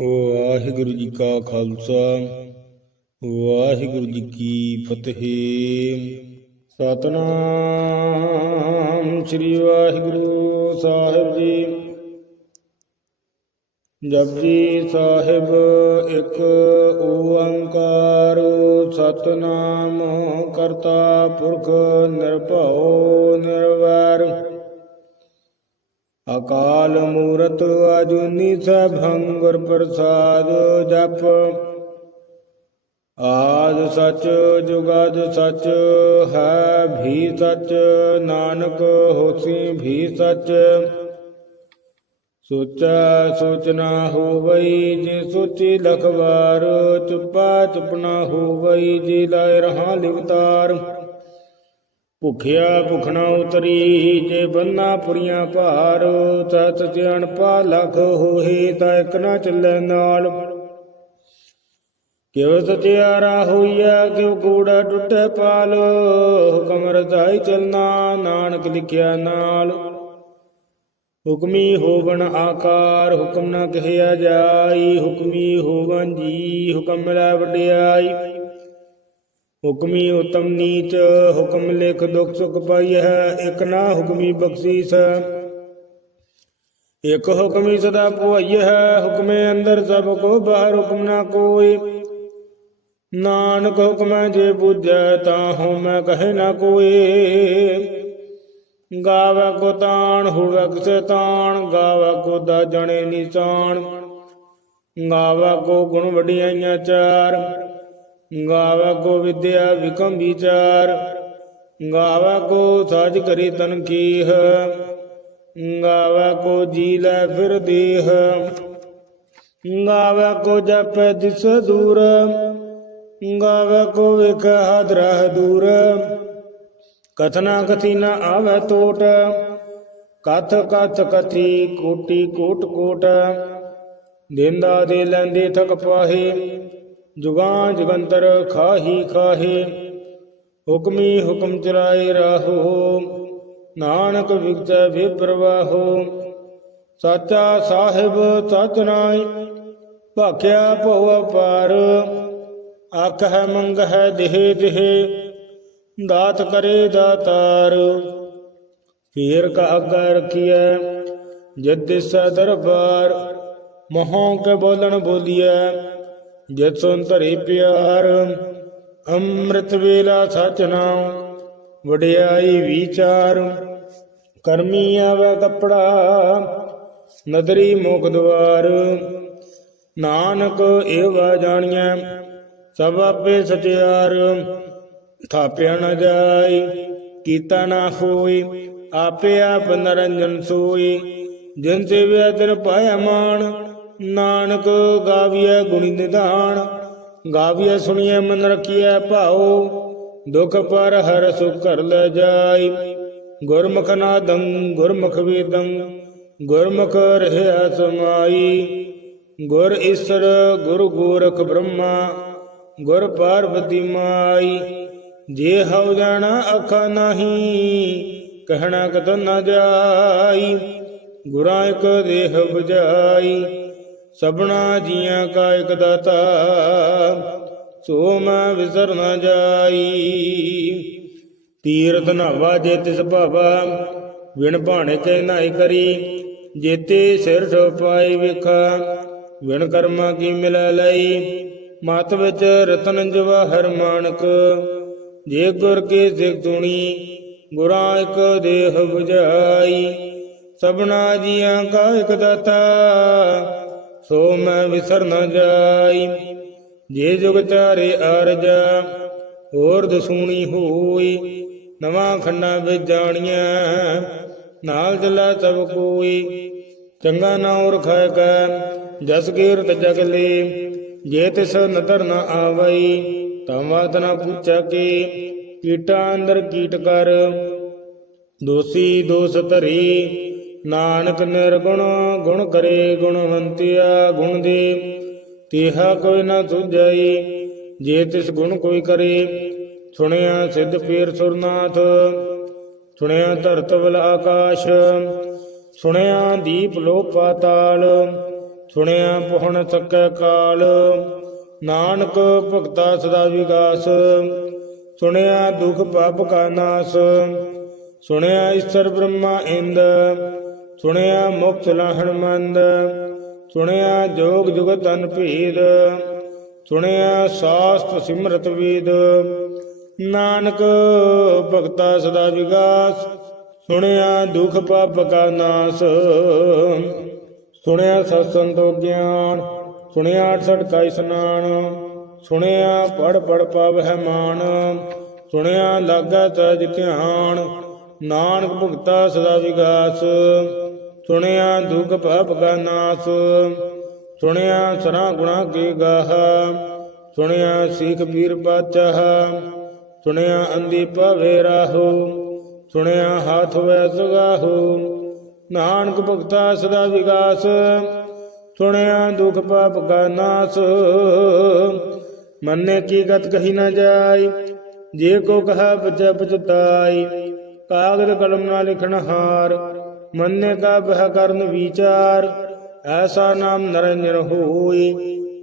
ਵਾਹਿਗੁਰੂ ਜੀ ਕਾ ਖਾਲਸਾ, ਵਾਹਿਗੁਰੂ ਜੀ ਕੀ ਫਤਿਹ। ਸਤਨਾਮ ਸ੍ਰੀ ਵਾਹਿਗੁਰੂ ਸਾਹਿਬ ਜੀ। ਜਪਜੀ ਸਾਹਿਬ ਇੱਕ ਓੰਕਾਰ, ਸਤਨਾਮ ਕਰਤਾ ਪੁਰਖ ਨਿਰਭਉ ਨਿਰਵੈਰ। ਅਕਾਲ ਮੂਰਤ ਅਜੂਨੀ ਸਭੰ ਪ੍ਰਸਾਦ ਜਪ। ਆਦ ਸਚ, ਜੁਗਦ ਸਚ, ਹੈ ਭੀ ਸਚ, ਨਾਨਕ ਹੋਸੀ ਵੀ ਸਚ। ਸੋਚਾ ਸੋਚਣਾ ਹੋਵਈ, ਜੇ ਸੋਚੀ ਲਖਵਾਰ, ਚੁੱਪਾ ਚੁਪਣਾ ਹੋਵਈ, ਜੇ ਲਾਇ ਰਹਾ ਲਿਵਤਾਰ। ਭੁਖਿਆ ਭੁਖਣਾ ਉਤਰੀ, ਜੇ ਬੰਨਾ ਪੁਰੀਆਂ ਭਾਰ ਸਤ ਸਿਆਣ ਪਾ ਲਖ ਹੋਏ ਤਾਂ ਇੱਕ ਨਾ ਚੱਲੇ ਨਾਲ। ਕਿਉ ਸਤਿਆਰਾ ਹੋਈਆ ਕਿਉ ਕੂੜਾ ਟੁੱਟੇ ਪਾਲ, ਹੁਕਮ ਰਜ਼ਾਈ ਚਲਣਾ, ਨਾਨਕ ਲਿਖਿਆ ਨਾਲ। ਹੁਕਮੀ ਹੋਵਣ ਆਕਾਰ, ਹੁਕਮ ਨਾ ਕਹਿਆ ਜਾਈ, ਹੁਕਮੀ ਹੋਵਨ ਜੀ, ਹੁਕਮ ਲੈ ਵਡਿਆਈ। ਹੁਕਮੀ ਉਤਮ ਨੀਚ, ਹੁਕਮ ਲਿਖ ਦੁਖ ਸੁਖ ਪਾਈ ਹੈ ਇਕ ਨਾ ਹੁਕਮੀ ਬਖਸ਼ੀਸ। ਇਕ ਹੁਕਮੀ ਸਦਾ ਪੁਆਈ ਹੈ ਹੁਕਮੇ ਅੰਦਰ ਸਭ ਕੋ ਬਾਹਰ ਹੁਕਮ ਨਾ ਕੋਈ। ਨਾਨਕ ਹੁਕਮੈ ਜੇ ਬੁਝੈ, ਤਾਂ ਹਉ ਮੈਂ ਕਹੇ ਨਾ ਕੋਈ। ਗਾਵੈ ਕੋ ਤਾਣ, ਹੋਵੇ ਕਿਸੇ ਤਾਣ, ਗਾਵੇ ਕੋ ਦਾ ਜਣੇ ਨਿਸ਼ਾਨ। ਗਾਵੇ ਕੋ ਗੁਣ ਵਡਿਆਈਆਂ ਚਾਰ। ਗਾਵੇ ਕੋ ਵਿਦਿਆ ਵਿਕਮ ਵਿਚਾਰ ਗਾਵੇ ਕੋ ਸਾਜ ਕਰੀ ਤਨ ਕੀਹ ਗਾਵੇ ਕੋ ਜੀ ਲੈ ਫਿਰ ਦੇਹ ਗਾਵੇ ਕੋ ਜਪੈ ਦਿਸ ਦੂਰ ਗਾਵੇ ਕੋ ਵੇਖ ਹਦਰਹ ਦੂਰ ਕਥਨਾ ਕਥੀ ਨ ਆਵੇ ਟੋਟ ਕਥ ਕਥ ਕਥੀ ਕੋਟੀ ਕੋਟ ਕੋਟ ਦਿੰਦਾ ਦੇ ਲੈਂਦੇ ਥਕ ਪਾਹੇ ਜੁਗਾਂ ਜਗੰਤਰ ਖਾਹੀ ਖਾਹੇ, ਹੁਕਮੀ ਹੁਕਮ ਚਲਾਏ ਰਾਹੋ, ਨਾਨਕ ਵਿਗਤੈ ਪ੍ਰਵਾਹੋ ਸਾਚਾ ਸਾਹਿਬ ਸਚ ਨਾਈ ਭਾਖਿਆ ਭਉ ਪਾਰ ਆਖ ਹੈ ਮੰਗ ਹੈ ਦੇਹ ਦੇਹ, ਦਾਤ ਕਰੇ ਦਾਤਾਰ। ਫੇਰ ਕਾ ਅੱਗਾ ਰਖੀਐ, ਜਿਤ ਦਿਸੈ ਦਰਬਾਰ, ਮਹੋਂ ਕੇ ਬੋਲਣ ਬੋਲੀਐ। ਜਿਤ ਸੁਨ ਧਰੇ ਪਿਆਰ, ਅੰਮ੍ਰਿਤ ਵੇਲਾ ਸਚ ਨਾਮ ਵਡਿਆਈ ਵਿਚਾਰ, ਕਰਮੀ ਆਵੇ ਕਪੜਾ, ਨਦਰੀ ਮੁਖ ਦਵਾਰ। ਨਾਨਕ ਏਵਾ ਜਾਣੀਐ, ਸਭ ਆਪੇ ਸਚਿਆਰ। ਥਾਪਿਆ ਨਾ ਜਾਈ ਕੀਤਾ ਨਾ ਹੋਈ ਆਪੇ ਆਪ ਨਰੰਜਨ ਸੋਈ ਜਿਨ ਸੇਵਿਆ ਤਿਨ ਪਾਇਆ ਮਾਨ ਨਾਨਕ ਗਾਵੀਐ ਗੁਣੀ ਨਿਧਾਨ, ਗਾਵੀਐ ਸੁਣੀਐ ਮਨ ਰਖੀਐ ਭਾਉ, ਦੁਖ ਪਰ ਹਰ ਸੁਖ ਕਰ ਲੈ ਜਾਈ। ਗੁਰਮੁਖ ਨਾਦੰ, ਗੁਰਮੁਖ ਵੇਦੰ ਗੁਰਮੁਖ ਰਹਿਆ ਸਮਾਈ। ਗੁਰ ਈਸਰ, ਗੁਰ ਗੋਰਖ ਬ੍ਰਹਮਾ, ਗੁਰ ਪਾਰਵਤੀ ਮਾਈ। ਜੇ ਹਉ ਜਾਣਾ ਅਖਾ ਨਹੀਂ, ਕਹਿਣਾ ਕਤ ਨ ਜਾਈ। ਗੁਰਾਂ ਇਕ ਦੇਹ 부ਜਾਈ ਸਭਨਾ ਜੀਆਂ ਕਾ ਇਕ ਦਾਤਾ, ਸੋ ਮੈਂ ਵਿਸਰ ਨ ਜਾਈ। ਤੀਰਥ ਨਾਵਾ ਜੇ ਤਿਸ ਭਾਵਾ, ਵਿਣ ਭਾਣੇ ਕੇ ਨਾਈ ਕਰੀ। ਜੇਤੇ ਸਿਰ ਠੋਪਾਈ ਵਿਖਾ, ਵਿਣ ਕਰਮਾ ਕੀ ਮਿਲੈ ਲਈ। ਮਤ ਵਿੱਚ ਰਤਨ ਜਵਾਹਰ ਮਾਨਕ, ਜੇ ਗੁਰ ਕੀ ਸਿੱਖ ਤੁਣੀ ਗੁਰਾਂ ਇਕ ਦੇਹ 부ਜਾਈ ਸਭਨਾ ਜੀਆਂ ਕਾ ਇਕ ਦਾਤਾ ਸੋ ਮੈਂ ਵਿਸਰ ਨ ਜਾਈ। ਜੇ ਜੁਗ ਚਾਰੇ ਅਰਜ, ਹੋਰ ਦਸੂਣੀ ਹੋਈ, ਨਵਾਂ ਖੰਡਾਂ ਵਿੱਚ ਜਾਣੀਆਂ ਨਾਲ ਚਲਾ ਸਭ ਕੋਈ। ਚੰਗਾ ਨਾਮ ਰਖਾਇ ਕੈ, ਜਸ ਕੀਰਤ ਜਗ ਲੇ। ਜੇ ਤਿਸ ਨਦਰ ਨ ਆਵਈ, ਤਾਂ ਬਾਤ ਨਾ ਪੁੱਛਾ ਕੇ। ਕੀਟਾਂ ਅੰਦਰ ਕੀਟ ਕਰ, ਦੋਸੀ ਦੋਸ ਧਰੀ ਨਾਨਕ ਨਿਰਗੁਣ, ਗੁਣ ਕਰੇ ਗੁਣਵੰਤਿਆ ਗੁਣ ਦੇ। ਤੇਹਾ ਕੋਈ ਨਾ ਸੁਝਈ, ਜੇ ਤਿਸ ਗੁਣ ਕੋਈ ਕਰੇ। ਸੁਣਿਆ ਸਿੱਧ ਪੀਰ ਸੁਰਨਾਥ, ਸੁਣਿਆ ਧਰਤ ਵਲ ਆਕਾਸ਼। ਸੁਣਿਆ ਦੀਪ ਲੋ ਪਾਤਾਲ, ਸੁਣਿਆ ਪੁਹਣ ਸਕੈ ਕਾਲ। ਨਾਨਕ ਭਗਤਾ ਸਦਾ ਵਿਗਾਸ, ਸੁਣਿਆ ਦੁਖ ਪਾਪ ਕਾ ਨਾਸ। ਸੁਣਿਆ ਈਸ਼ਰ ਬ੍ਰਹਮਾ ਇੰਦ ਸੁਣਿਆ ਮੁਕਤ ਲਾਹਣ ਮੰਦ, ਸੁਣਿਆ ਜੋਗ ਜੁਗਤ ਅਨ ਭੇਦ, ਸੁਣਿਆ ਸਾਸਤ ਸਿਮਰਤ ਵੇਦ। ਨਾਨਕ ਭਗਤਾ ਸਦਾ ਵਿਗਾਸ, ਸੁਣਿਆ ਦੁਖ ਪਾਪ ਕਾ ਨਾਸ। ਸੁਣਿਆ ਸਤ ਸੰਤੋ ਗਿਆਨ, ਸੁਣਿਆ 68 ਕਾ ਇਸਨਾਨ ਸੁਣਿਆ ਪੜ ਪੜ ਪਾਵਹਿ ਮਾਨ, ਸੁਣਿਆ ਲਾਗਾ ਤਜ ਧਿਆਨ। ਨਾਨਕ ਭਗਤਾ ਸਦਾ ਵਿਗਾਸ ਸੁਣਿਆ ਦੁਖ ਪਾਪ ਕਾ ਨਾਸ, ਸੁਣਿਆ ਸਰਾ ਗੁਣਾ ਕੇ ਗਾਹ, ਸੁਣਿਆ ਸੀਖ ਪੀਰ ਬਾਚਾਹ ਸੁਣਿਆ ਅੰਦੀ ਪਵੇ ਰਾਹੋ, ਸੁਣਿਆ ਹਾਥ ਵੈ ਸੁਗਾਹੋ, ਨਾਨਕ ਭਗਤਾ ਸਦਾ ਵਿਗਾਸ, ਸੁਣਿਆ ਦੁਖ ਪਾਪ ਕਾ ਨਾਸ, ਮੰਨੇ ਕੀ ਗਤ ਕਹੀ ਨਾ ਜਾਈ, ਜੇ ਕੋ ਕਹਾ ਬਚੈ ਪਚਤਾਈ ਕਾਗਦ ਕਲਮ ਨਾ ਲਿਖਣ ਹਾਰ ਮੰਨੇ ਕਾ ਬਹ ਕਰਨ ਵਿਚਾਰ, ਐਸਾ ਨਾਮ ਨਰੰਜਨ ਹੋਈ,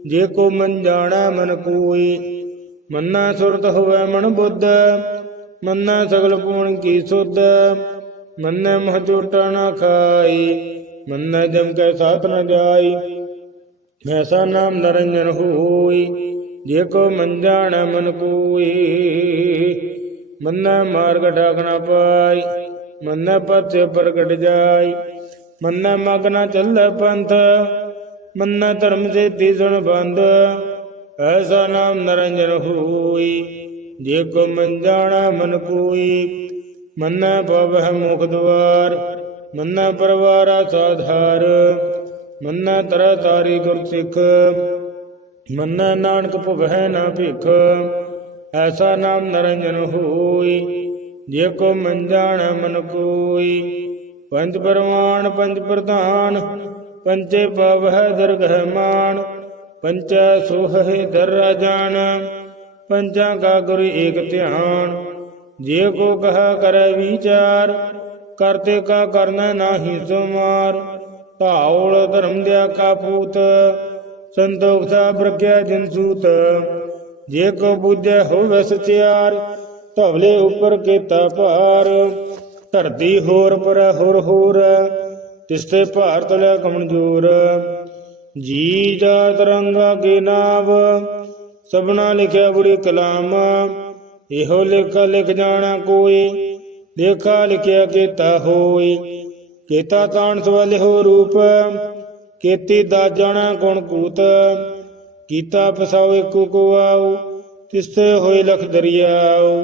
ਜੇ ਕੋ ਮਨ ਜਾਣੈ ਮਨ ਕੋਈ। ਮੰਨਾ ਸੁਰਤ ਹੋਵੇ ਮਨ ਬੁੱਧ, ਮੰਨਾ ਸਗਲ ਪੂਣ ਕੀ ਸੁਧ। ਮੰਨਾ ਮਹ ਝੂਟਾ ਨਾ ਖਾਈ, ਮੰਨੇ ਜਮ ਕੈ ਸਾਥ ਨ ਜਾਈ। ਐਸਾ ਨਾਮ ਨਰੰਜਨ ਹੋਈ, ਜੇ ਕੋ ਮਨ ਜਾਣੈ ਮਨ ਕੋਈ। ਮੰਨਾ ਮਾਰਗ ਠਾਕ ਨ ਪਾਈ ਮੰਨਾ ਪਤਿ ਪ੍ਰਗਟ ਜਾਈ, ਮੰਨਾ ਮਗ ਨ ਚੱਲੈ ਪੰਥ, ਮੰਨਾ ਧਰਮ ਸੇਤੀ ਸੁਣ ਬੰਦ, ਐਸਾ ਨਾਮ ਨਰੰਜਨ ਹੋਈ, ਜੇ ਕੋ ਮਨ ਜਾਣਾ ਮਨ ਕੋਈ, ਮੰਨਾ ਪਵਹਿ ਮੁਖ ਦੁਆਰ ਮੰਨਾ ਪਰਵਾਰਾ ਸਾਧਾਰ ਮੰਨਾ ਤਰ ਤਾਰੀ ਗੁਰ ਸਿੱਖ, ਮੰਨਾ ਨਾਨਕ ਭਵਹਿ ਨਾ ਭਿਖ, ਐਸਾ ਨਾਮ ਨਰੰਜਨ ਹੋਈ ਜੇ ਕੋ ਮਨ ਜਾਣਾ ਮਨ ਕੋਈ, ਪੰਜ ਪਰਮਾਨ, ਪੰਜ ਪ੍ਰਧਾਨ ਪੰਚੇ ਪਵਹਿ ਦਰਗਹਿ ਮਾਨ ਪੰਚਾ ਸੋਹੇ ਦਰ ਜਾਣ ਪੰਜਾਂ ਕਾ ਗੁਰੂ ਏਕ ਧਿਆਨ। ਜੇ ਕੋ ਕਹਾ ਕਰੈ ਵਿਚਾਰ ਕਰਤੇ ਕਾ ਕਰਨਾ ਨਾਹੀ ਸੁਮਾਰ, ਧਾਉਲ ਧਰਮ ਦਿਆ ਕਾ ਪੂਤ, ਸੰਤੋਖ ਸਾ ਪ੍ਰਗਿਆ ਜਿਨ ਸੂਤ। ਜੇ ਕੋ ਬੁਝੈ ਹੋਵੇ ਸਚਿਆਰ ਧਵਲੇ ਉਪਰ ਕੀਤਾ ਭਾਰ, ਧਰਤੀ ਹੋਰ ਪਰ ਹੋਰ ਹੋਰ, ਤਿਸਤੇ ਭਾਰਤ ਲੈ ਕਮਜ਼ੋਰ ਜੀ ਜਾਤ ਰੰਗਾ ਕੇ ਨਾਮ ਸਭਨਾ ਲਿਖਿਆ ਬੁਰੀ ਕਲਾਮ। ਇਹੋ ਲੇਖਾ ਲਿਖ ਜਾਣਾ ਕੋਈ, ਲੇਖਾ ਲਿਖਿਆ ਕੀਤਾ ਹੋਈ। ਕੀਤਾ ਤਾਣ ਸਵਲ ਹੋ ਰੂਪ, ਕੀਤੀ ਦਾ ਜਾਣਾ ਗੁਣ ਕੂਤ। ਕੀਤਾ ਪਸਾਉ ਇੱਕੋ ਕੋ ਆਉ ਤਿਸਤੇ ਹੋਏ ਲਖ ਦਰਿਆਉ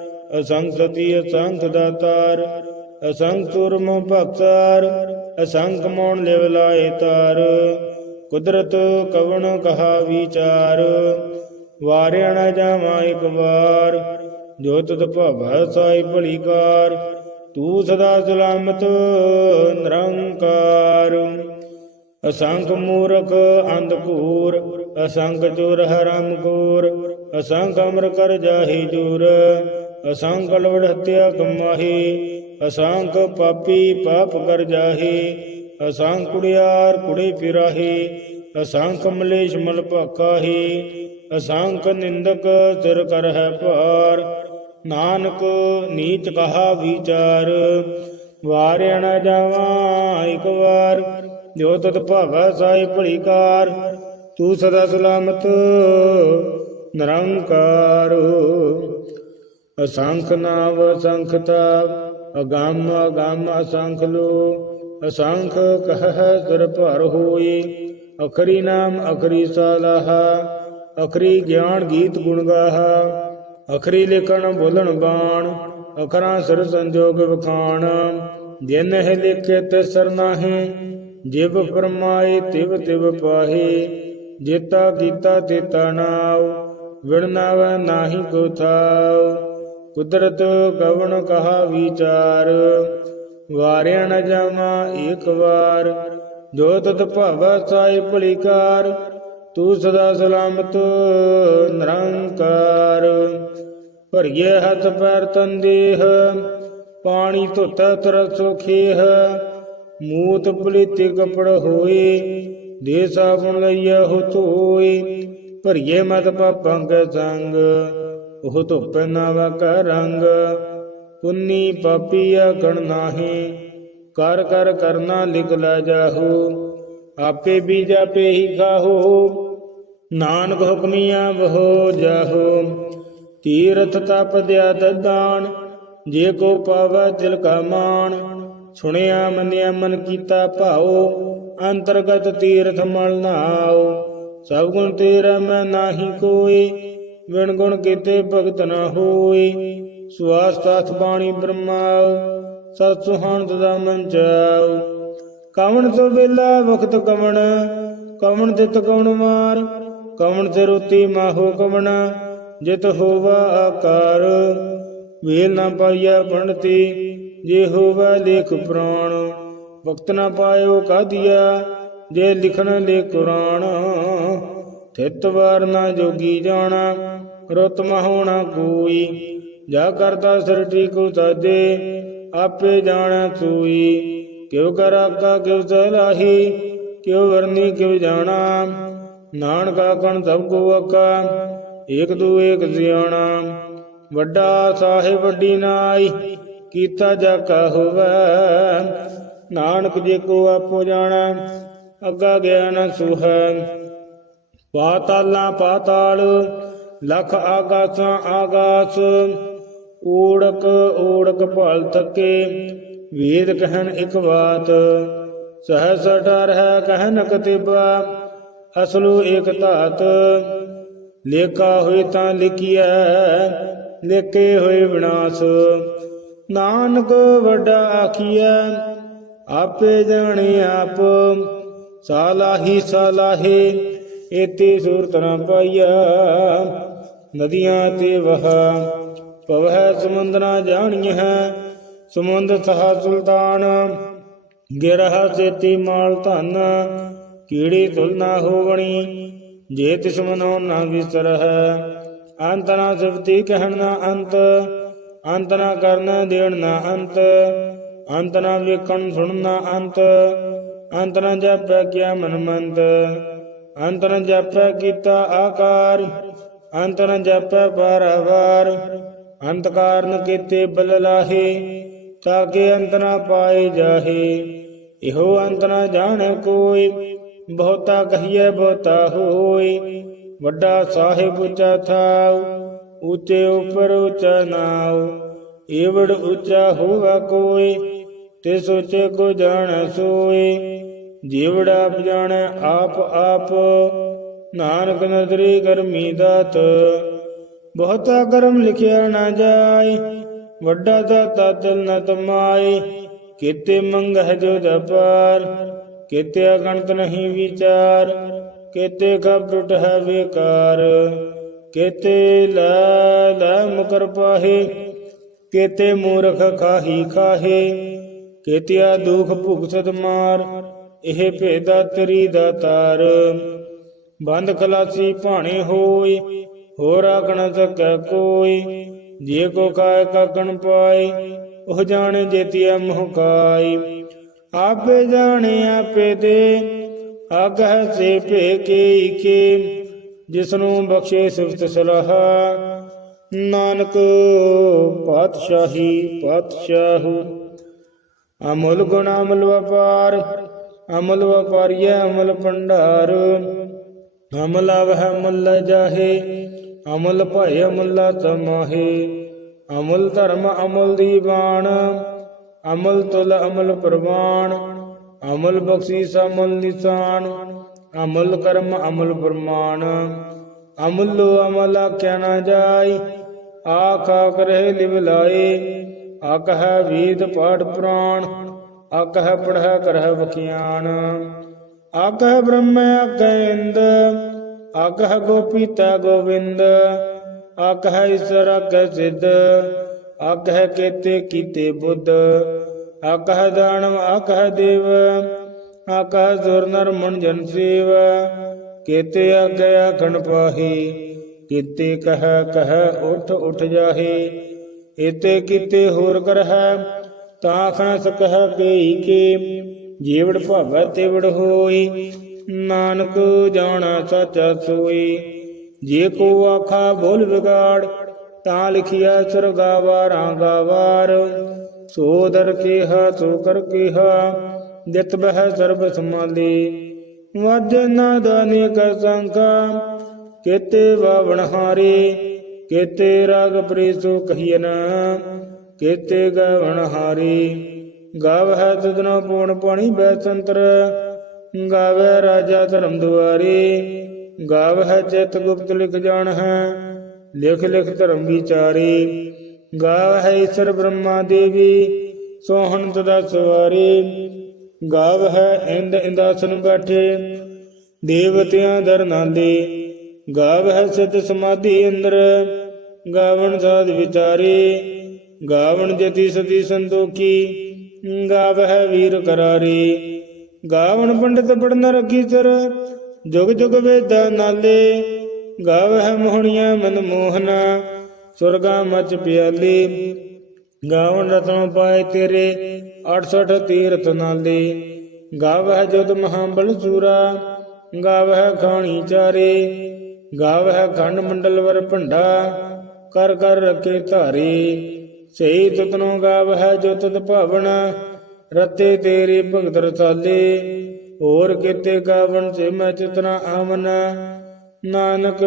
ਅਸੰਖ ਸਤੀ ਅਸੰਖ ਦਾਤਾਰ ਅਸੰਖ ਤੁਰਮ ਭਗਤਾਰ ਅਸੰਖ ਮੋਣ ਲਿਵ ਲਾਏ ਤਾਰ। ਕੁਦਰਤ ਕਵਣ ਕਹਾ ਵਿਚਾਰ, ਵਾਰਿਆ ਨ ਜਾਵਾਂ ਇੱਕ ਵਾਰ। ਜੋ ਤੁਧ ਭਵੈ ਸਾਈ ਭਲੀਕਾਰ, ਤੂੰ ਸਦਾ ਸਲਾਮਤ ਨਿਰੰਕਾਰ। ਅਸੰਖ ਮੂਰਖ ਅੰਧਕੂਰ ਅਸੰਖ ਚੋਰ ਹਰਾਮ ਕੋਰ ਅਸੰਖ ਅਮਰ ਕਰ ਜਾਹੀ ਜੂਰ। ਅਸੰਖ ਲਵੜ ਹਤਿਆ ਕਮਾਹੀ ਅਸੰਖ ਪਾਪੀ ਪਾਪ ਕਰ ਜਾਹੀ ਅਸੰਖ ਕੁੜਿਆਰ ਕੁੜੇ ਫਿਰਾਹੀ ਅਸੰਖ ਮਲੇਸ਼ ਮਲ ਭਾਕਾਹੀ ਅਸੰਖ ਨਿੰਦਕ ਸਿਰ ਕਰ ਹੈ ਭਾਰ, ਨਾਨਕ ਨੀਚ ਕਹਾ ਵਿਚਾਰ, ਵਾਰਿਆ ਨ ਜਾਵਾਂ ਇੱਕ ਵਾਰ, ਜੋ ਤਤ ਭਾਵੈ ਸਾਈ ਭਲੀਕਾਰ, ਤੂੰ ਸਦਾ ਸਲਾਮਤ ਨਿਰੰਕਾਰ ਅਸੰਖ ਨਾਵ ਅਸੰਖਤਾ ਅਗੰਮ ਅਗੰਮ ਅਸੰਖ ਲੋ। ਅਸੰਖ ਕਹਿ ਸੁਰ ਭਰ ਹੋਈ, ਅਖਰੀ ਨਾਮ ਅਖਰੀ ਸਾਲਾਹਾ, ਅਖਰੀ ਗਿਆਨ ਗੀਤ ਗੁਣ ਗਾਹਾ। ਅਖਰੀ ਲਿਖਣ ਬੋਲਣ ਬਾਣ, ਅਖਰਾਂ ਸਿਰ ਸੰਜੋਗ ਵਖਾਣ। ਜਿਨ ਹੈ ਲਿਖੇ ਤੇ ਸਰਨਾਹੇ ਜਿਵ ਫਰਮਾਏ ਤਿਵ ਤਿਵ ਪਾਹੇ। ਜੇਤਾ ਕੀਤਾ ਤੇਤਾ ਨਾਉ, ਵਿਣ ਨਾਵੈ ਨਾਹੀ ਕੋ ਥਾਉ। ਕੁਦਰਤ ਕਵਣ ਕਹਾ ਵਿਚਾਰ, ਵਾਰਿਆ ਨ ਜਾਵਾ ਏਕ ਵਾਰ। ਜੋ ਤਤ ਭਾਵੈ ਸਾਈ ਭਲੀਕਾਰ, ਤੂੰ ਸਦਾ ਸਲਾਮਤ ਨਿਰੰਕਾਰ। ਭਰੀਏ ਹੱਥ ਪੈਰ ਤਨ ਦੇਹ, ਪਾਣੀ ਧੋਤਾ ਤਰ ਸੁਖੇਹ ਮੂਤ ਪਲੀਤੇ ਕਪੜ ਹੋਏ ਦੇ ਸਾਬੁਨ ਲਈਆ ਹੋ ਧੋਏ। ਭਰੀਏ ਮਤ ਪਾਪਾਂ ਕੇ ਸੰਗ ਉਹ ਧੁੱਪ ਨਾ ਵਕਾ ਰੰਗ ਪੁੰਨੀ ਪਾਪੀਆ ਗਣ ਨਾਹੀ, ਕਰ ਕਰ ਕਰਨਾ ਲਿਖ ਲੈ ਜਾਹੂ। ਆਪੇ ਵੀ ਜਾਪੇ ਖਾਹੋ, ਨਾਨਕ ਹੁਕਮੀਆਂ ਬਹੋ ਜਾਹੋ। ਤੀਰਥ ਤਪ ਦਿਆ ਦਾਨ ਜੇ ਕੋ ਪਾਵੈ ਤਿਲ ਕਾ ਮਾਨ ਸੁਣਿਆ ਮੰਨਿਆ ਮਨ ਕੀਤਾ ਭਾਉ, ਅੰਤਰਗਤ ਤੀਰਥ ਮਲ ਨਾਉ। ਸਭ ਗੁਣ ਤੇਰਾ ਮੈਂ ਨਾਹੀ ਕੋਈ ਵਿਣ ਗੁਣ ਕੀਤੇ ਭਗਤ ਨਾ ਹੋਏ। ਸੁਆਸ ਤਤ ਬਾਣੀ ਬ੍ਰਹਮਾ, ਸਤ ਸੁਹਾਣ ਦਾ ਮੰਚਾਉ ਕਵਣ ਤੋ ਵੇਲਾ ਵਖਤ ਕਵਣ ਕਵਣ ਤਿਤ ਕਵਣ ਮਾਰ ਕਵਣ ਤੇ ਰੋਤੀ ਮਾਹੋ ਕਵਣ, ਜਿਤ ਹੋਵਾ ਆਕਾਰ। ਵੇਲ ਨਾ ਪਾਈਆ ਪੰਡਤੀ, ਜੇ ਹੋਵਾ ਲੇਖ ਪ੍ਰਾਣ। ਵਕਤ ਨਾ ਪਾਇਓ ਕਾਦੀਆ, ਜੇ ਲਿਖਣ ਲੈ ਕੁਰਾਨ। ਥਿਤ ਵਾਰ ਨਾ ਜੋਗੀ ਜਾਣਾ, ਰੁੱਤ ਹੋਣਾ ਕੋਈ। ਜਾ ਕਰਤਾ ਸ੍ਰਿਸ਼ਟੀ ਕੋ ਸਾਜੇ ਆਪੇ ਜਾਣੈ ਸੂਈ। ਕਿਉ ਕਰ ਆਗਾ ਕਿਉ ਸਲਾਹੀ ਕਿਉ ਵਰਨੀ ਕਿਉ ਜਾਣਾ। ਨਾਨਕ ਆਖਣ ਸਭ ਕੋ ਆਕਾ ਏਕ ਦੂ ਏਕ ਸਿਆਣਾ। ਵੱਡਾ ਸਾਹਿਬ ਵੱਡੀ ਨਾਈ ਕੀਤਾ ਜਾ ਕਾ ਹੋਵੈ। ਨਾਨਕ ਜੇ ਕੋ ਆਪੋ ਜਾਣਾ, ਅੱਗਾ ਨਾ ਸੁਹੈ। ਪਾਤਾਲਾਂ ਪਾਤਾਲ, ਲਖ ਆਗਾਸਾਂ ਆਗਾਸ, ਊੜਕ ਊੜਕ ਭਲ ਤੱਕੇ ਵੇਦ ਕਹਿਣ ਇੱਕ ਬਾਤ, ਸਹਸ ਡਰ ਹੈ ਕਹਿਨ ਕਤਿਬਾ, ਅਸਲੂ ਏਕ ਧਾਤ, ਲੇਖਾ ਹੋਏ ਤਾਂ ਲਿਖਿਆ ਲੇਕੇ ਹੋਏ ਵਿਨਾਸ਼। ਨਾਨਕ ਵੱਡਾ ਆਖੀਐ, ਆਪੇ ਜਾਣੇ ਆਪ, ਸਾਲਾਹੀ ਸਾਲਾਹੇ ਏਤੀ ਸੂਰਤ ਨਾ ਪਾਈਆ, ਨਦੀਆਂ ਤੇ ਵਹ। ਪਵਹਿ ਸਮੁੰਦ ਨਾ ਜਾਣੀਐ, ਸਮੁੰਦ ਸਹਾ ਸੁਲਤਾਨ। ਗਿਰਹ ਸੇਤੀ ਮਾਲ ਧਨ, ਕੀੜੀ ਤੁਲ ਨਾ ਹੋਵਣੀ, ਜੇ ਤਿਸ ਮਨੋ ਨਾ ਵਿਸਰਹਿ। ਅੰਤ ਨਾ ਸਿਫਤੀ ਕਹਿਣ ਨਾ ਅੰਤ ਅੰਤ ਨਾ ਕਰਨ ਦੇਣ ਨਾ ਅੰਤ ਅੰਤ ਨਾ ਵੇਖਣ ਸੁਣਨ ਨਾ ਅੰਤ ਅੰਤ ਨਾ ਜਪੈ ਕਿਆ ਮਨ ਮੰਤ। ਅੰਤ ਜਪੈ ਕੀਤਾ ਆਕਾਰ ਅੰਤ ਜਪੈ ਬਾਰਵਾਰ ਅੰਤ ਕਾਰਨ ਕੀਤੇ ਬਲ ਲਾਹੇ ਤਾਕੇ ਅੰਤ ਨ ਪਾਏ ਜਾਹੇ। ਇਹੋ ਅੰਤ ਨ ਜਾਣੈ ਕੋਈ, ਬਹੁਤਾ ਕਹੀਏ ਬਹੁਤਾ ਹੋਈ ਵੱਡਾ ਸਾਹਿਬ ਉੱਚਾ ਥਾਉ, ਉੱਚੇ ਉਪਰ ਉੱਚਾ ਨਾਉ। ਏਵੜ ਉੱਚਾ ਹੋਵਾ ਕੋਈ ਤੇ ਸੋਚੇ ਕੋ ਜਾਣ ਸੋਈ ਜੀਵੜਾ ਆਪ ਜਾਣੈ, ਆਪ ਆਪ। ਨਾਨਕ ਨਦਰੀ ਕਰਮੀ ਦਾਤ, ਬਹੁਤਾ ਕਰਮ ਲਿਖਿਆ ਨਾ ਜਾਏ ਵੱਡਾ ਦਾਤਾ ਦਿਲ ਨ ਤਮਾਏ ਕੀਤੇ ਮੰਗਹਿ ਜੋ ਜਪਾਰ ਕੀਤੇ ਅਗਣਤ ਨਹੀਂ ਵਿਚਾਰ, ਕੀਤੇ ਕਬ ਟੁੱਟ ਹੈ ਵਿਕਾਰ। ਕੀਤੇ ਲੈ ਲੈ ਮੁਕਰ ਪਾਹੇ, ਕੀਤੇ ਮੂਰਖ ਖਾਹੀ ਖਾਹੇ। ਕੀਤਿਆ ਦੁਖ ਭੁਗਤਤ ਮਾਰ ਇਹ ਭੇਦਾ ਤਰੀ ਦਾ ਤਾਰ। ਬੰਦ ਖਲਾਸੀ ਭਾਣੇ ਹੋਏ ਹੋਰ ਆਖਣ ਸਕੈ ਕੋਈ। ਜੇ ਕੋ ਕਾਇ ਕਾਕਣ ਪਾਈ, ਉਹ ਜਾਣੇ ਜੇਤੀਆ ਮੋਹ ਕਾਈ। ਆਪੇ ਜਾਣੇ ਆਪੇ ਦੇ ਆਗਹ ਸੇ ਭੇ ਕੇ ਈਕੇ ਜਿਸ ਨੂੰ ਬਖਸ਼ੇ ਸਿਫਤ ਸਲਾਹ, ਨਾਨਕ ਪਾਤਸ਼ਾਹੀ ਪਾਤਸ਼ਾਹ। ਅਮੁੱਲ ਗੁਣ ਅਮਲ ਵਪਾਰ ਅਮਲ ਵਪਾਰੀਐ ਅਮਲ ਭੰਡਾਰ। ਅਮਲ ਅਵਹਿ ਮੁੱਲ ਜਾਹੇ, ਅਮਲ ਭਏ ਅਮਲ ਤਮਾਹੇ ਅਮਲ ਧਰਮ ਅਮਲ ਦੀਵਾਨ ਅਮਲ ਤੁਲ ਅਮਲ ਪ੍ਰਵਾਨ ਅਮਲ ਬਖਸ਼ੀਸ ਅਮਲ ਨਿਸ਼ਾਨ, ਅਮਲ ਕਰਮ ਅਮਲ ਪ੍ਰਮਾਣ। ਅਮਲ ਅਮਲ ਆਖਿਆ ਨਾ ਜਾਈ ਆਖ ਕਰੇ ਲਿਵ ਲਾਏ। ਹੈ ਵੀਦ ਪਾਠ ਪੁਰਾਣ ਆਕਹਿ ਪੜਹਿ ਕਰਹਿ ਵਖਿਆਨ। ਆਕਹਿ ਬ੍ਰਹਮ ਆਕਹਿ ਇੰਦ, ਆਗਹ ਗੋਪੀਤਾ ਗੋਵਿੰਦ। ਆਗਹ ਈਸ਼ਰ ਆਗਹ ਸਿੱਧ, ਆਗਹ ਕੇਤੇ ਕੀਤੇ ਬੁੱਧ। ਆਗਹ ਦਾਨਵ, ਆਗਹ ਦੇਵ, ਆਗਹ ਸੁਰ ਨਰ ਮੁੰਜਨ ਜਨ ਸੇਵ। ਕੇਤੇ ਆਗਹ ਆਖਣ ਪਾਹੀ, ਕੀਤੇ ਕਹ ਕਹ ਉਠ ਉਠ ਜਾਹੀ। ਇਤੇ ਕੀਤੇ ਹੋਰ ਕਰਹਿ ਤਾਂ ਖਣ ਸਕਹਿ ਕੇਈ ਕੇ, ਜੀਵੜ ਭਾਵੈ ਤਿਵੜ ਹੋਈ, ਨਾਨਕ ਜਾਣਾ ਸਚਾ ਸੋਈ। ਜੇ ਕੋ ਆਖਾ ਬੋਲ ਵਿਗਾੜ, ਤਾਂ ਲਿਖਿਆ ਸਰਗਾਵਾਰਾਂ ਗਾਵਾਰ ਸੋ ਦਰ ਕੀਹਾ, ਸੋ ਕਰ ਕੀਹਾ ਜਿਤ ਬਹਿ ਸਰਬ ਸਮਾਲੀ। ਵਜ ਨਾ ਦਾਨੇ ਕਰ ਸੰਖਾ ਕੇਤੇ ਵਾਵਣ ਹਾਰੇ, ਕੇਤੇ ਰਾਗ ਪ੍ਰੀਸੋ ਕਹੀਨ ਕੇਤੇ ਗਵਣ ਹਾਰੀ ਗਾਵ ਹੈ ਤਦਨੋ ਪੂਣ ਪਾਣੀ ਬੈਸੰਤਰ ਗਾਵੇ ਰਾਜਾ ਧਰਮ ਦੁਆਰੀ ਗਾਵ ਹੈ ਚਿਤ ਗੁਪਤ ਲਿਖ ਜਾਣ ਹੈ ਲਿਖ ਲਿਖ ਧਰਮ ਵਿਚਾਰੀ ਗਾਵ ਹੈ ਈਸ਼ਰ ਬ੍ਰਹਮਾ ਦੇਵੀ, ਸੋਹਣ ਤਦਾ ਸਵਾਰੀ ਗਾਵ ਹੈ ਇੰਦ ਇੰਦਾਸਨ ਬੈਠੇ, ਦੇਵਤਿਆਂ ਦਰ ਨਾਂਦੇ ਗਾਵ ਹੈ ਸਿਧ ਸਮਾਧੀ ਅੰਦਰ, ਗਾਵਣ ਸਾਧ ਵਿਚਾਰੇ ਗਾਵਣ ਜਤੀ ਸਤੀ ਸੰਤੋਖੀ ਗਾਵ ਹੈ ਵੀਰ ਕਰਾਰੀ। ਗਾਵਣ ਪੰਡਿਤ ਪੜਨ ਰਖੀ ਸਰ ਜੁਗ ਜੁਗ ਵੇਦਾ ਨਾਲੇ। ਗਾਵ ਹੈ ਮੋਹਣੀਆਂ ਮਨ ਮੋਹਨਾ, ਸੁਰਗਾ ਮਚ ਪਿਆਲੀ। ਗਾਵਣ ਰਤਨ ਪਾਏ ਤੇਰੇ 68 ਤੀਰਥ ਨਾਲੇ। ਗਾਵ ਜੁਦ ਮਹਾਬਲ ਸੂਰਾ ਗਾਵ ਖਾਣੀ ਚਾਰੇ। ਗਾਵ ਹੈ ਖੰਡ ਮੰਡਲ ਵਰ ਭੰਡਾ, ਕਰ ਕਰ ਰਕੇ ਧਾਰੇ। ਸਹੀ ਤਤਨੋ ਗਾਵ ਹੈ ਜੋ ਤੁਤ ਭਾਵਨ, ਰਤੇ ਤੇਰੇ ਭਗਤ ਰਸਾਲੇ। ਹੋਰ ਕਿਤੇ ਗਾਵਣ ਸੇ ਮੈਂ ਚਿਤਨਾ ਆਮਨ ਨਾਨਕ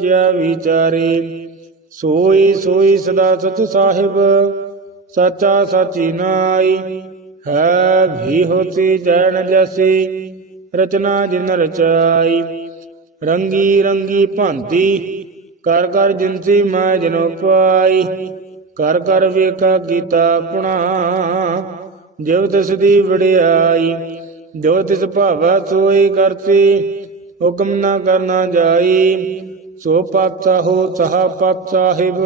ਕਿਆ ਵਿਚਾਰੇ। ਸੋਈ ਸੋਈ ਸਦਾ ਸਤ ਸਾਹਿਬ, ਸਚਾ ਸਚੀ ਨਾਈ। ਹੈ ਵੀ ਹੋਤੀ ਜਨ ਜੈਸੀ, ਰਚਨਾ ਜਿਨ ਰਚਾਈ। ਰੰਗੀ ਰੰਗੀ ਭਾਂਤੀ, ਕਰ ਕਰ ਜਿਨਸੀ ਮੈਂ ਜਨੋ ਪਾਈ। ਕਰ ਕਰ ਵੇਖਾ ਕੀਤਾ ਪੁਣਾ ਜਿਵ ਤਿਸ ਦੀ ਵਡਿਆਈ ਜੋ ਤਿਸ ਭਾਵਾ ਸੋਈ ਕਰਤੀ ਹੁਕਮ ਨਾ ਕਰਨਾ ਜਾਈ। ਸੋ ਪਾਤਸ਼ਾਹ ਹੋ ਸਹਾ ਪਾਤ ਸਾਹਿਬ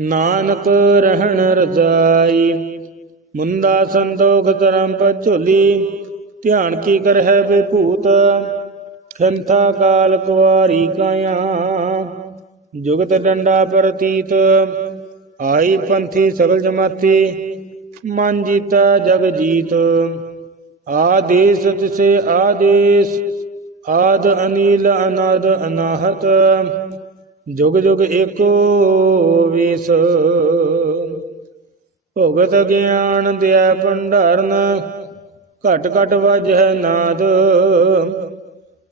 ਨਾਨਕ ਰਹਿਣ ਰਜਾਈ। ਮੁੰਦਾ ਸੰਤੋਖ ਧਰਮ ਪਝੋਲੀ ਧਿਆਨ ਕੀ ਕਰਹਿ ਬੇਭੂਤ ਖੰਥਾ ਕਾਲ ਕੁਵਾਰੀ ਕਾਇਆ। ਜੁਗਤ ਡੰਡਾ ਪ੍ਰਤੀਤ ਆਈ ਪੰਥੀ ਸਗਲ ਜਮਾਤੀ, ਮਨ ਜੀਤਾ ਜਗ ਜੀਤ। ਆਦੇਸ ਤਿਸੇ ਆਦੇਸ, ਆਦ ਅਨੀਲ ਅਨਾਦ ਅਨਾਹਤ। ਜੁਗ ਜੁਗ ਏਕੋ ਵੇਸ। ਭਗਤ ਗਿਆਨ ਦਿਆ ਭੰਡਾਰਨ, ਘਟ ਘਟ ਵਜਹਿ ਨਾਦ।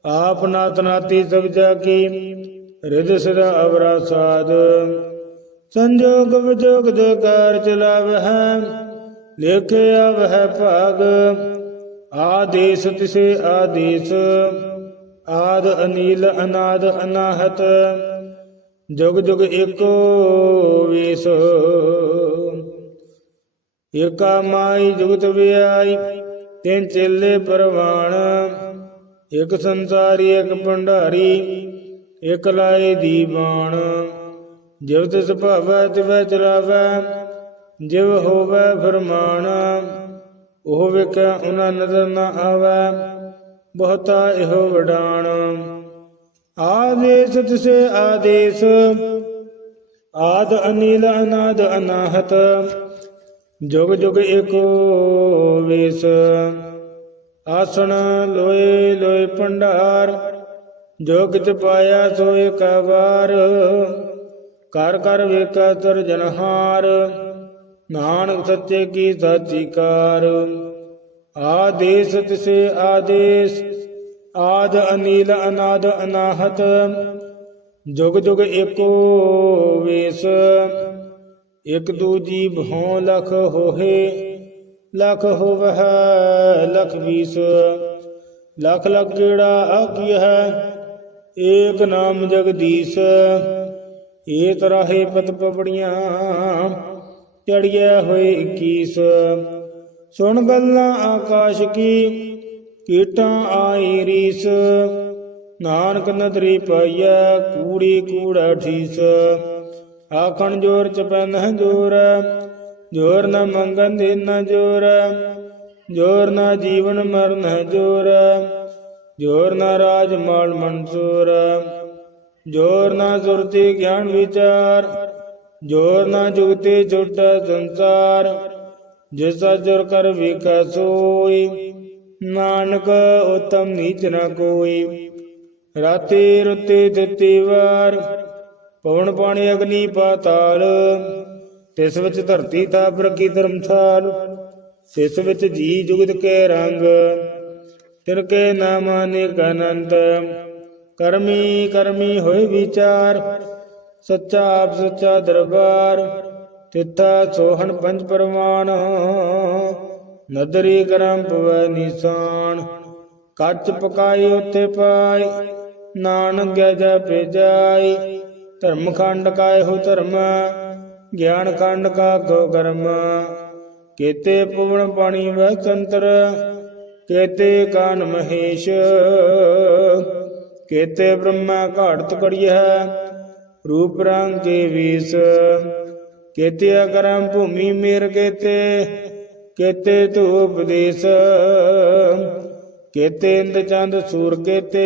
ਆਪ ਨਾਤ ਨਾਤੀ ਸਭ ਜਾ ਕੀ ਰਿਦ ਸਦਾ ਅਵਰਾ ਸਾਧ ਸੰਜੋਗ ਵਿਜੋਗ ਦੇ ਕਾਰ ਚਲਾਵਹਿ ਲੇਖਿਆ ਵਹਿ ਭਾਗ। ਆਦੇਸ ਤਿਸੇ ਆਦੇਸ, ਆਦ ਅਨੀਲ ਅਨਾਦ ਅਨਾਹਤ। ਜੁਗ ਜੁਗ ਏਕੋ ਵੇਸ। ਏਕਾ ਮਾਈ ਜੁਗਤ ਵਿਆਈ, ਤਿੰਨ ਚੇਲੇ ਪਰਵਾਣ। ਇਕ ਸੰਸਾਰੀ, ਇਕ ਭੰਡਾਰੀ, ਇਕ ਲਾਏ ਦੀਵਾਨ। ਜਿਵ ਤਿਸ ਭਾਵੈ, ਤਿਵੈ ਚਲਾਵੈ ਜਿਵ ਹੋਵੈ ਫਰਮਾਨ ਉਹ ਵੇਖਿਆ ਉਹਨਾਂ ਨਜ਼ਰ ਨਾ ਆਵੈ, ਬਹੁਤਾ ਇਹੋ ਵਡਾਣ। ਆਦੇਸ ਤਿਸੇ ਆਦੇਸ, ਆਦ ਅਨੀਲ ਅਨਾਦ ਅਨਾਹਤ, ਜੁਗ ਜੁਗ ਏਕੋ ਵੇਸ। ਆਸਣ ਲੋਏ ਲੋਏ ਭੰਡਾਰ, ਜੋ ਕਿਤ ਪਾਇਆ ਸੋਏ ਕਵਾਰ ਕਰ ਕਰ ਵੇਖਾ ਜਨਹਾਰ ਨਾਨਕ ਸੱਚੇ ਕੀ ਸਾਚੀ ਕਾਰ। ਆਦੇਸ ਤਿਸੇ ਆਦੇਸ, ਆਦ ਅਨੀਲ ਅਨਾਦ ਅਨਾਹਤ, ਜੁਗ ਜੁਗ ਏਕੋ ਵੇਸ। ਇਕ ਦੂਜੀ ਭਉ ਲਖ ਹੋਏ ਲਖ ਹੋਵਹਿ ਲਖ ਵੀਸ। ਲਖ ਲਖ ਕਿਹੜਾ ਆਕੀ ਹੈ, ਏਕ ਨਾਮ ਜਗਦੀਸ਼। ਏਕ ਰਾਹੇ ਪਤ ਪਪੜੀਆਂ ਚੜਿਆ ਹੋਏ 21 ਸੁਣ ਗੱਲਾਂ ਆਕਾਸ਼ ਕੀ, ਕੀਟਾਂ ਆਈ ਰੀਸ। ਨਾਨਕ ਨਦਰੀ ਪਾਈਐ, ਕੂੜੀ ਕੂੜਾ ਠੀਸ ਆਖਣ ਜੋਰ ਚ ਪੈਨਹਿ ਜੋਰ ਜੋਰ ਨ ਮੰਗਨ ਦੇ ਨ ਜੋਰ ਜੋਰ ਨ ਜੀਵਨ ਮਰਨ ਜੋਰ ਜੋਰ ਨ ਰਾਜ ਮਾਲ ਮਨਸੂਰ। ਜੋਰ ਨਾ ਸੁਰਤੀ ਗਿਆਨ ਵਿਚਾਰ, ਜੋਰ ਨ ਜੁਗਤੇ ਛੁਟਾ ਸੰਸਾਰ। ਜਿਸ ਜੁਰ ਕਰ ਵਿਕਾ ਨਾਨਕ ਉਤਮ ਨੀਚ ਨ ਕੋਈ। ਰਾਤੀ ਰੁੱਤੀ ਦਿੱਤੀ ਵਾਰ, ਪਵਨ ਪਾਣੀ ਅਗਨੀ ਪਾਤਾਲ। ਤਿਸ ਵਿੱਚ ਧਰਤੀ ਤਾਪ ਰਖੀ ਧਰਮਸ਼ਾਲ, ਤਿਸ ਵਿੱਚ ਜੀ ਜੁਗਤ ਕੇ ਰੰਗ। ਤਿਰ ਕੇ ਨਾਮ ਅਨੇਕ ਅਨੰਤ। ਕਰਮੀ ਕਰਮੀ ਹੋਏ ਵਿਚਾਰ, ਸੱਚਾ ਆਪ ਸੱਚਾ ਦਰਬਾਰ, ਤਿੱਥਾ ਸੋਹਣ ਪੰਜ ਪਰਮਾਨ ਨਦਰੀ ਕਰਮ ਪਵੈ ਨਿਸ਼ਾਨ, ਕੱਚ ਪਕਾਈ ਉੱਤੇ ਪਾਈ, ਨਾਨਕ ਗਿਆ ਜਪੇ ਧਰਮ ਖੰਡ ਕਾਇ ਹੋ ਧਰਮ ਗਿਆਨ ਖੰਡ ਕਾ ਕੋ ਕਰਮ ਕੇਤੇ ਪਵਨ ਪਾਣੀ ਵੈ ਚੰਤਰ, ਕੇਤੇ ਕਾਨ ਮਹੇਸ਼ ਕੇਤੇ ਬ੍ਰਹਮਾ ਘਾੜਤ ਕੜੀਐ, ਰੂਪ ਰੰਗ ਕੇ ਵੀਸ। ਕੇਤੇ ਕਰਮ ਭੂਮੀ ਮੇਰ ਕੇਤੇ ਕੇਤੇ ਤੂ ਉਪਦੇਸ਼। ਕੇਤੇ ਇੰਦ ਚੰਦ ਸੂਰ ਕੇਤੇ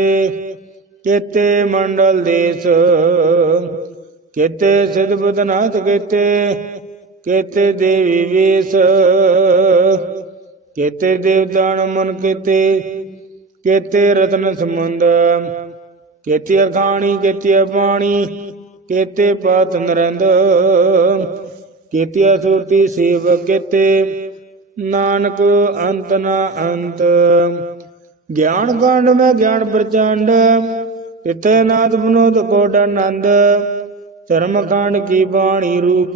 ਕੇਤੇ ਮੰਡਲ ਦੇਸ। ਕੇਤੇ ਸਿਧ ਬੁਧਨਾਥ ਕੇਤੇ ਕੇਤੇ ਦੇਵੀ ਵੇਸ। ਕੇਤੇ ਦੇਵਦਾਨ ਮਨ ਕੇਤੇ ਕੇਤੇ ਰਤਨ ਸਮੁੰਦ ਕੇਤੇ ਅਖਾਣੀ ਕੇਤੇ ਪਾਣੀ ਕੇਤੇ ਪਾਤ ਨਰੰਦ, ਕੇਤੇ ਸੁਰਤੀ ਸੇਵ ਕੇਤੇ, ਨਾਨਕ ਅੰਤ ਨਾ ਅੰਤ। ਗਿਆਨ ਗੰਡ ਮੈਂ ਗਿਆਨ ਪ੍ਰਚੰਡ ਤਿਤੇ ਨਾਦ ਬਨੋਦ ਕੋਟ ਆਨੰਦ। ਧਰਮ ਖੰਡ ਕੀ ਬਾਣੀ ਰੂਪ,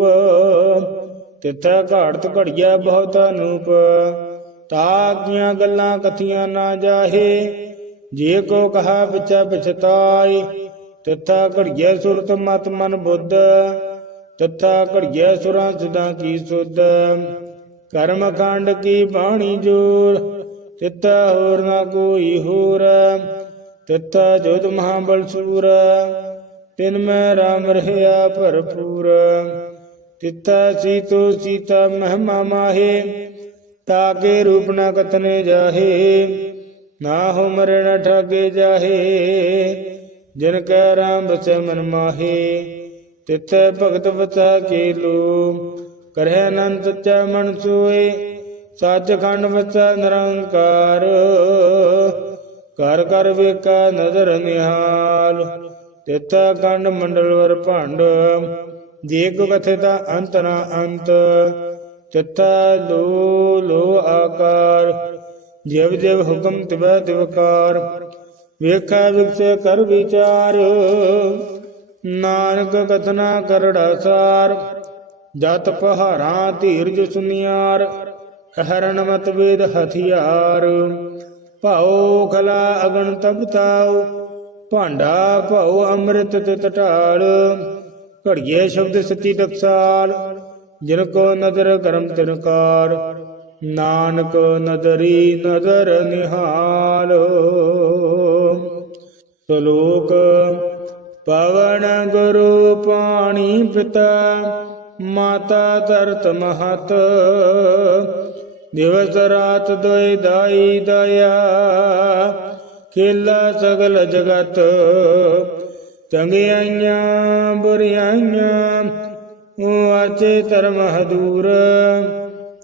ਤਿੱਥੈ ਘਾੜਤ ਘੜੀਐ ਬਹੁਤ ਅਨੂਪ। ਤਾਕੀਆਂ ਗੱਲਾਂ ਕਥੀਆਂ ਨਾ ਜਾਹੇ ਜੇ ਕੋ ਕਹਾ ਵਿਚਾ ਪਛਤਾਈ, ਤਿੱਥਾ ਘੜੀਐ ਸੁਰਤ ਮਤ ਮਨ ਬੁੱਧ, ਤਿੱਥਾ ਘੜੀਐ ਸੁਰਾਂ ਸਦਾ ਕੀ ਸੁਧ। ਕਰਮ ਖੰਡ ਕੀ ਬਾਣੀ ਜੋਰ, ਤਿੱਥਾ ਹੋਰ ਨਾ ਕੋਈ ਹੋਰ। ਤਿੱਥਾ ਜੋਤ ਮਹਾਬਲ ਸੂਰ, ਤਿਨ ਮੈਂ ਰਾਮ ਰਹਿਆ ਭਰਪੂਰ। ਤਿੱਥਾ ਸੀਤੋ ਸੀਤਾ ਮਹਿਮਾ ਮਾਹੇ ਤਾਕੇ ਰੂਪ ਨਾ ਕਤਨੇ ਜਾਹੇ। ਨਾ ਹੋ ਮਰੇ ਨ ਠਾਗੇ ਜਾਹੇ, ਜਿਨ ਕੈ ਰਾਮ ਬਸੈ ਮਨ ਮਾਹੇ, ਤਿੱਥੈ ਭਗਤ ਵਸਾ ਕੇ ਲੋ ਕਰਹਿ ਅਨੰਤ ਚੈ ਮਨ ਸੋਏ, ਸੱਚ ਖੰਡ ਵਸੈ ਨਿਰੰਕਾਰ ਕਰ ਕਰ ਵੇਖਾ ਨਦਰ ਨਿਹਾਲ, ਤਿੱਥਾ ਖੰਡ ਮੰਡਲ ਵਰ ਭੰਡ, ਜੇ ਕੋ ਕਥੇ ਦਾ ਅੰਤ ਨਾ ਅੰਤ, ਤਿੱਥਾ ਲੋ ਲੋ ਆਕਾਰ ਜਿਵ ਜਿਵ ਹੁਕਮ ਤਿਵੈ ਤਿਵਕਾਰ, ਵੇਖਾ ਵਿਖਸੇ ਕਰ ਵਿਚਾਰ। ਨਾਨਕ ਕਥਨਾ ਕਰੜਾ ਸਾਰ, ਜਤ ਪਹਾਰਾਂ ਧੀਰਜ ਸੁਨਿਆਰ ਹਰਨ ਮਤ ਵੇਦ ਹਥਿਆਰ। ਭਾਉ ਖਲਾ ਅਗਨ ਤਪਤਾਉ ਭਾਂਡਾ ਭਾਉ ਅੰਮ੍ਰਿਤ ਤੇ ਢਾਲ। ਘੜੀਏ ਸ਼ਬਦ ਸੱਚੀ ਟਕਸਾਲ ਜਿਨ ਕੋ ਨਦਰ ਕਰਮ ਤਿਨਕਾਰ ਨਾਨਕ ਨਦਰੀ ਨਦਰ ਨਿਹਾਲ। ਸ਼ਲੋਕ, ਪਵਨ ਗੁਰੂ ਪਾਣੀ ਪਿਤਾ, ਮਾਤਾ ਧਰਤ ਮਹਤ। ਦਿਵਸ ਰਾਤ ਦੋਇ ਦਾਈ ਦਇਆ, ਖੇਲਾ ਸਗਲ ਜਗਤ। ਚੰਗਿਆਈਆਂ ਬੁਰਿਆਈਆਂ ਆਚੇ ਧਰਮ ਹਦੂਰ।